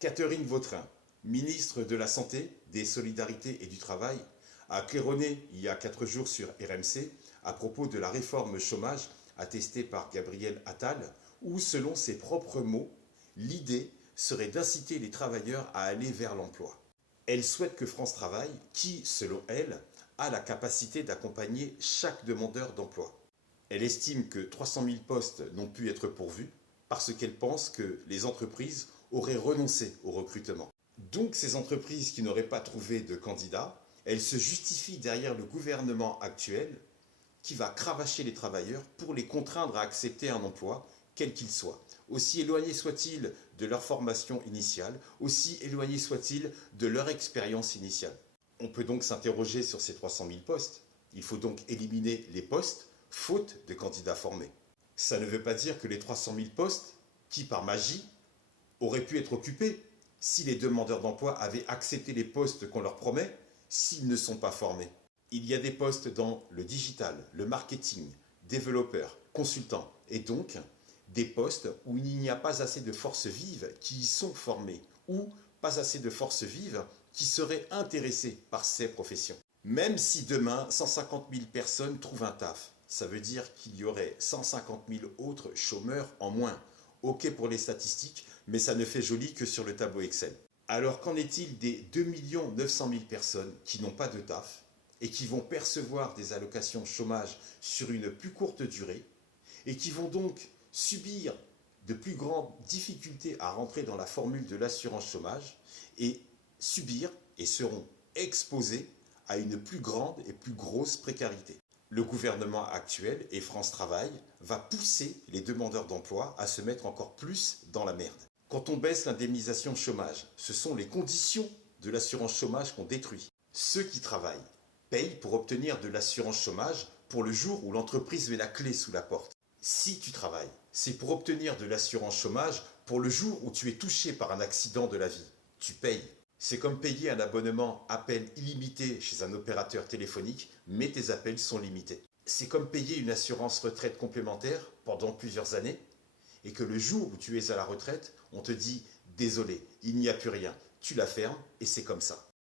Catherine Vautrin, ministre de la Santé, des Solidarités et du Travail, a claironné il y a 4 jours sur RMC à propos de la réforme chômage attestée par Gabriel Attal, où, selon ses propres mots, l'idée serait d'inciter les travailleurs à aller vers l'emploi. Elle souhaite que France Travail, qui, selon elle, a la capacité d'accompagner chaque demandeur d'emploi. Elle estime que 300 000 postes n'ont pu être pourvus parce qu'elle pense que les entreprises auraient renoncé au recrutement. Donc ces entreprises qui n'auraient pas trouvé de candidats, elles se justifient derrière le gouvernement actuel qui va cravacher les travailleurs pour les contraindre à accepter un emploi, quel qu'il soit. Aussi éloigné soit-il de leur formation initiale, aussi éloigné soit-il de leur expérience initiale. On peut donc s'interroger sur ces 300 000 postes. Il faut donc éliminer les postes faute de candidats formés. Ça ne veut pas dire que les 300 000 postes, qui par magie, auraient pu être occupés si les demandeurs d'emploi avaient accepté les postes qu'on leur promet, s'ils ne sont pas formés. Il y a des postes dans le digital, le marketing, développeurs, consultants, et donc des postes où il n'y a pas assez de forces vives qui y sont formées, ou pas assez de forces vives qui seraient intéressées par ces professions. Même si demain 150 000 personnes trouvent un taf, ça veut dire qu'il y aurait 150 000 autres chômeurs en moins. Ok pour les statistiques, mais ça ne fait joli que sur le tableau Excel. Alors qu'en est-il des 2 900 000 personnes qui n'ont pas de taf et qui vont percevoir des allocations chômage sur une plus courte durée et qui vont donc subir de plus grandes difficultés à rentrer dans la formule de l'assurance chômage et subir et seront exposés à une plus grande et plus grosse précarité. Le gouvernement actuel et France Travail va pousser les demandeurs d'emploi à se mettre encore plus dans la merde. Quand on baisse l'indemnisation chômage, ce sont les conditions de l'assurance chômage qu'on détruit. Ceux qui travaillent payent pour obtenir de l'assurance chômage pour le jour où l'entreprise met la clé sous la porte. Si tu travailles, c'est pour obtenir de l'assurance chômage pour le jour où tu es touché par un accident de la vie. Tu payes. C'est comme payer un abonnement appel illimité chez un opérateur téléphonique, mais tes appels sont limités. C'est comme payer une assurance retraite complémentaire pendant plusieurs années, et que le jour où tu es à la retraite, on te dit « Désolé, il n'y a plus rien, tu la fermes et c'est comme ça ».